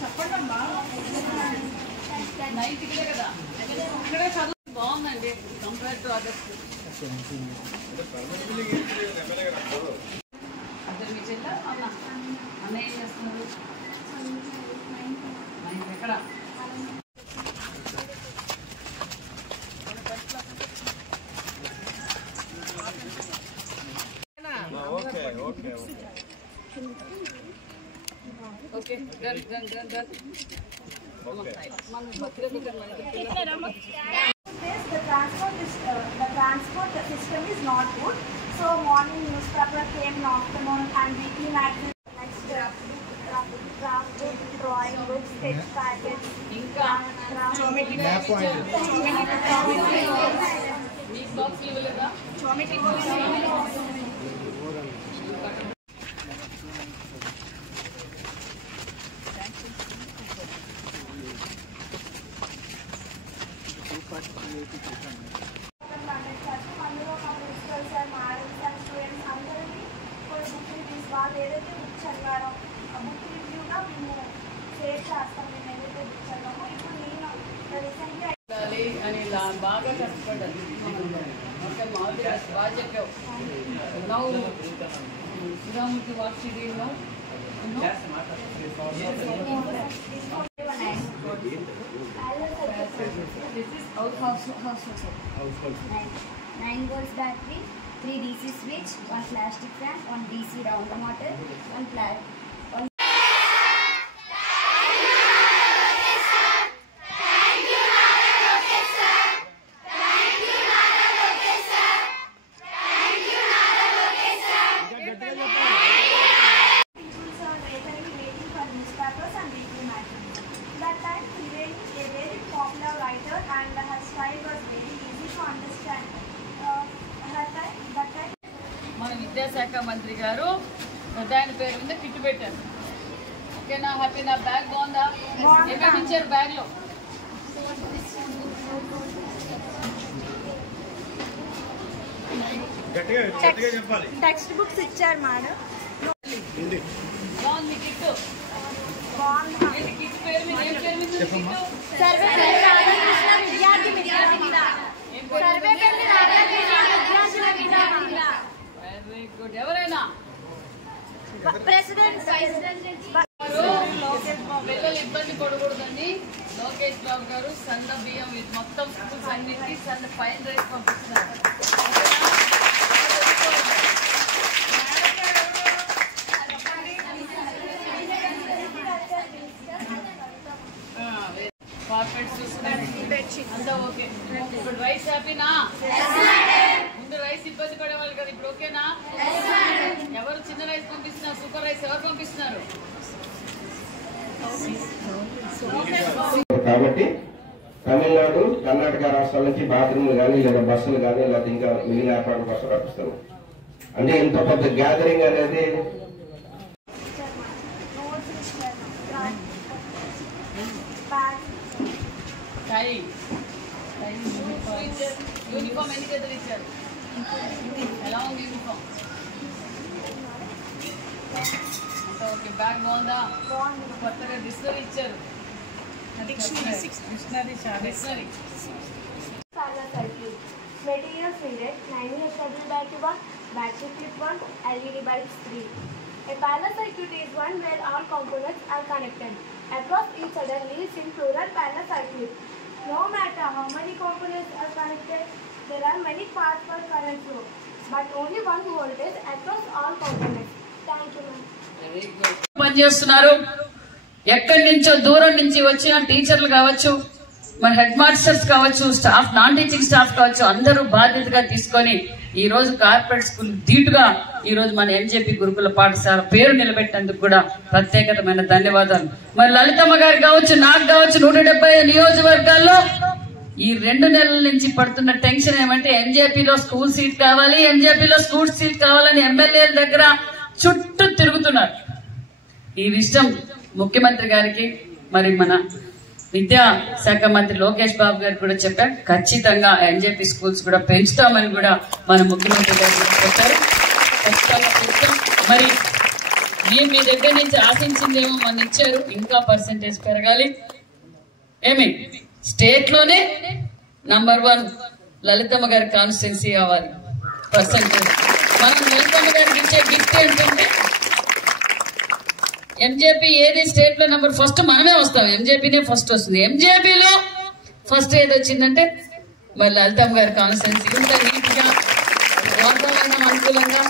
చెప్పండమ్మా. నైట్ ఇక్కడే కదా, ఇక్కడే చదువు బాగుందండి కంపేర్ టు అదర్స్. అద్దరు మీ చెల్ల అన్న అన్న ఏం చేస్తున్నారు? ఎక్కడ? Okay, done. The transport system is not good. So morning newspaper came in afternoon and weekly magazine. Next craft book, drawing books, sketch packets. Geometry box ఇవ్వలేదా? Geometry box వాళ్ళు ఏదైతే book చదివారో ఆ బుక్ రివ్యూగా మేము షేర్ చేస్తాం. మేము ఏదైతే book చదివామో ఇప్పుడు నేను రీసెంట్గా అని బాగా కష్టపడ్డాను. బాగా చెప్పావు. నవ్వు శ్రీరాముకి వార్షికీలో Nine volts battery, 3 DC switch, 1 plastic fan, 1 DC round motor, 1 flat. మన విద్యాశాఖ మంత్రి గారు దాని పేరు మీద కిట్ పెట్టారు. ఓకేనా? హ్యాపీ. నా బ్యాగ్ బాగుందా? ఏమేమి ఇచ్చారు బ్యాగ్ లో? టెక్స్ట్ బుక్స్ ఇచ్చారు మేడం. బాగుంది కిట్. కిట్ పేరు మీద ఏం పేరు మీద? Very good. ఎవరైనా పిల్లలు ఇబ్బంది పడకూడదని లోకేష్ బాబు గారు సన్న బియ్యం మొత్తం స్కూల్స్ అన్నింటికి సన్న ఫైన్ రైస్ పంపిస్తున్నారు. కార్పెట్స్ అంతా ఓకే. ఇప్పుడు రైస్ హ్యాపీనా? ముందు రైస్ ఇబ్బంది పడేవాళ్ళు కదా, ఇప్పుడు ఓకేనా? ఎవరు చిన్న రైస్ పంపిస్తున్నారు? సూపర్ రైస్ ఎవరు పంపిస్తున్నారు? కాబట్టి తమిళనాడు, కర్ణాటక రాష్ట్రాల నుంచి బాత్రూమ్లు కానీ లేదా బస్సులు కానీ లేదా ఇంకా మిగిలిన ఏర్పాటు కోసం రప్పిస్తాను. అంటే ఇంత పెద్ద గ్యాదరింగ్ అనేది యూనిఫామ్ ఎన్ని చేతులు ఇచ్చారు? ఎలా ఉంది యూనిఫామ్? ఓకే. బ్యాగ్ బాగుందా? కొత్తగా డిక్షనరీ ఇచ్చారు. Dictionary Materials needed: 9 HW battery 1, battery clip 1, LED bulbs 3. A parallel circuit is one where all components are connected across each other, leads in plural parallel circuit. No matter how many components are connected, there are many paths for current flow, but only one voltage across all components. Thank you, ma'am. Very good. పనిచేస్తున్నారు. ఎక్కడి నుంచో దూరం నుంచి వచ్చిన టీచర్లు కావచ్చు, మన head masters కావచ్చు, స్టాఫ్, నాన్ టీచింగ్ స్టాఫ్ కావచ్చు, అందరూ బాధ్యతగా తీసుకొని ఈ రోజు కార్పొరేట్ స్కూల్ ధీటుగా ఈ రోజు మన ఎన్జేపీ గురుకుల పాఠశాల పేరు నిలబెట్టేందుకు కూడా ప్రత్యేకమైన ధన్యవాదాలు. మరి లలితమ్మ గారు కావచ్చు, నాకు కావచ్చు, 170 నియోజకవర్గాల్లో ఈ 2 నెలల నుంచి పడుతున్న టెన్షన్ ఏమంటే ఎన్జేపీలో స్కూల్ సీట్ కావాలి, ఎన్జేపీలో స్కూల్ సీట్ కావాలని ఎమ్మెల్యేల దగ్గర చుట్టూ తిరుగుతున్నారు. ఈ విషయం ముఖ్యమంత్రి గారికి, మరి మన విద్యాశాఖ మంత్రి లోకేష్ బాబు గారు కూడా చెప్పారు. ఖచ్చితంగా ఎన్జేపీ స్కూల్స్ కూడా పెంచుతామని కూడా మన ముఖ్యమంత్రి గారు చెప్పారు. ఖచ్చితంగా పెంచుతాం. మరి మేము మీ దగ్గర నుంచి ఆశించిందేమో మన ఇచ్చారు, ఇంకా పర్సెంటేజ్ పెరగాలి. ఏమి స్టేట్ లోనే నంబర్ 1 లలితమ్మ గారి కాన్స్టిట్యున్సీ అవ్వాలి పర్సెంటేజ్. మనం లలితమ్మ గారికి ఇచ్చే గిఫ్ట్ ఏంటంటే ఎంజేపీ ఏది స్టేట్ లో నెంబర్ ఫస్ట్ మనమే వస్తాం, ఎంజేపీనే ఫస్ట్ వస్తుంది. ఎంజేపీలో ఫస్ట్ ఏది వచ్చిందంటే మరి లలితమ్మ గారి కాన్స్టిట్యున్సీ. ఇంత నీట్ గా వాతావరణం అనుకూలంగా